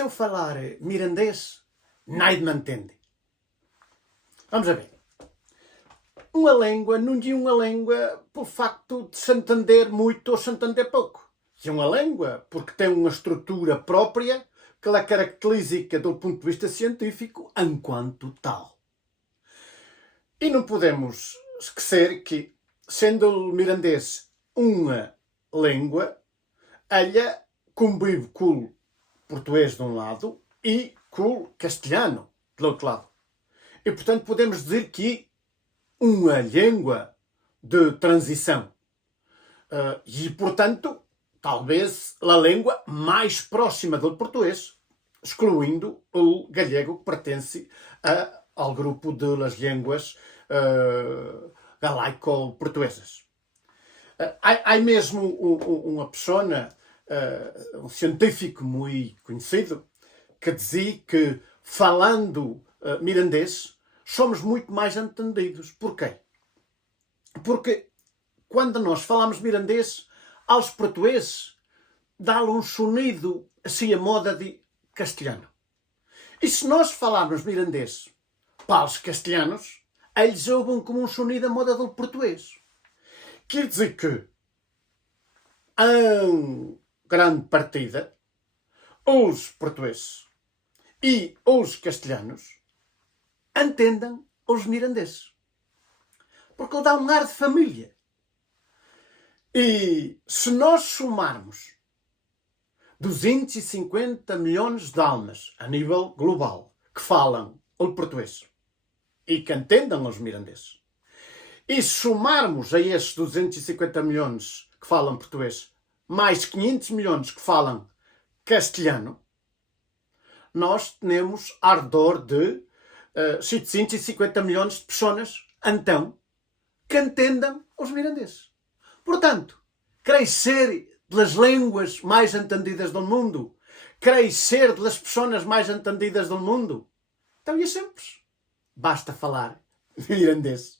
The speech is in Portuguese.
se eu falar mirandês, nadie me entende. Vamos a ver. Uma língua não é uma língua por facto de se entender muito ou se entender pouco. É uma língua porque tem uma estrutura própria que a caracteriza do ponto de vista científico enquanto tal. E não podemos esquecer que, sendo o mirandês uma língua, ela convive com o português de um lado e com o castelhano do outro lado. E, portanto, podemos dizer que uma língua de transição. E, portanto, talvez a língua mais próxima do português, excluindo o galego, que pertence ao grupo das línguas galaico-portuguesas. Há mesmo uma pessoa, um científico muito conhecido, que dizia que, falando mirandês, somos muito mais entendidos. Porquê? Porque quando nós falamos mirandês, aos portugueses, dá-lhe um sonido assim a moda de castelhano. E se nós falarmos mirandês para os castelhanos, eles ouvem como um sonido a moda do português. Quer dizer que, em grande partida, os portugueses e os castelhanos entendam os mirandeses. Porque ele dá um ar de família. E se nós somarmos 250 milhões de almas a nível global que falam o português e que entendam os mirandeses, e somarmos a esses 250 milhões que falam português mais 500 milhões que falam castelhano, nós temos ao redor de 750 milhões de pessoas, então, que entendam os mirandeses. Portanto, quereis ser das línguas mais entendidas do mundo? Quereis ser das pessoas mais entendidas do mundo? Então é simples. Basta falar mirandês.